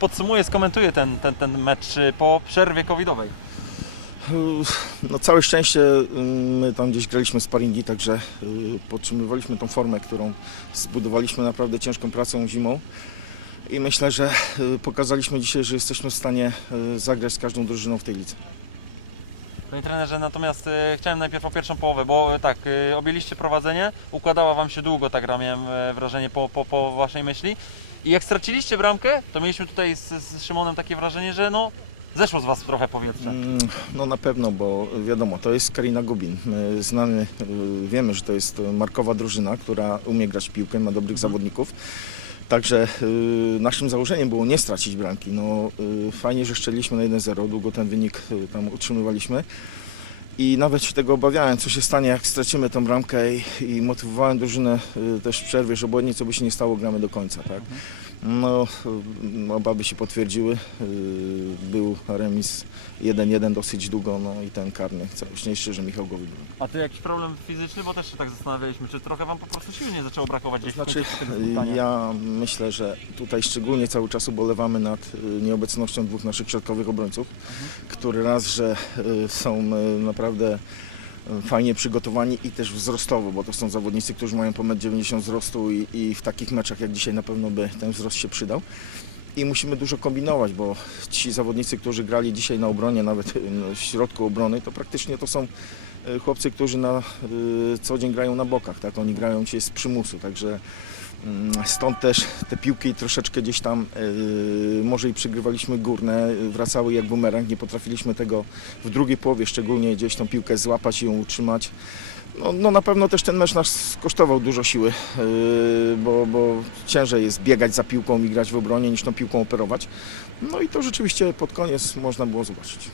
podsumuje, skomentuje ten, ten, ten mecz y, po przerwie covidowej? No całe szczęście ym, my tam gdzieś graliśmy sparingi, także y, podtrzymywaliśmy tą formę, którą zbudowaliśmy naprawdę ciężką pracą zimą. I myślę, że y, pokazaliśmy dzisiaj, że jesteśmy w stanie zagrać z każdą drużyną w tej lidze. Panie trenerze, natomiast chciałem najpierw o pierwszą połowę, bo tak, objęliście prowadzenie, układała Wam się długo ta gra, miałem wrażenie po, po, po Waszej myśli. I jak straciliście bramkę, to mieliśmy tutaj z, z Szymonem takie wrażenie, że no, zeszło z Was trochę powietrze. Mm, No na pewno, bo wiadomo, to jest Karina Gubin. My znamy, y, wiemy, że to jest markowa drużyna, która umie grać w piłkę, ma dobrych zawodników. Także y, naszym założeniem było nie stracić bramki. No, y, fajnie, że szczeliliśmy na 1-0, długo ten wynik y, tam utrzymywaliśmy. I nawet się tego obawiałem, co się stanie, jak stracimy tą bramkę i, i motywowałem drużynę y, też w przerwie, że obojętnie co by się nie stało, gramy do końca. Tak? No, y, obawy się potwierdziły. Y, Był remis 1-1 dosyć długo, no i ten karny. Szczęście, że Michał go wybrał. A Ty jakiś problem fizyczny, bo też się tak zastanawialiśmy, czy trochę Wam po prostu siły nie zaczęło brakować gdzieś w Znaczy, ja myślę, że tutaj szczególnie cały czas ubolewamy nad nieobecnością dwóch naszych środkowych obrońców, które raz, że są y, naprawdę y, fajnie przygotowani i też wzrostowo, bo to są zawodnicy, którzy mają ponad 90 wzrostu i, i w takich meczach jak dzisiaj na pewno by ten wzrost się przydał. I musimy dużo kombinować, bo ci zawodnicy, którzy grali dzisiaj na obronie, nawet y, no, w środku obrony, to praktycznie to są y, chłopcy, którzy na co dzień grają na bokach, tak? Oni grają dzisiaj z przymusu, także stąd też te piłki troszeczkę gdzieś tam y, może i przygrywaliśmy górne, y, wracały jak bumerang, nie potrafiliśmy tego w drugiej połowie szczególnie gdzieś tą piłkę złapać i ją utrzymać. No, no na pewno też ten mecz nas kosztował dużo siły, yy, bo, bo ciężej jest biegać za piłką i grać w obronie niż tą piłką operować. No i to rzeczywiście pod koniec można było zobaczyć.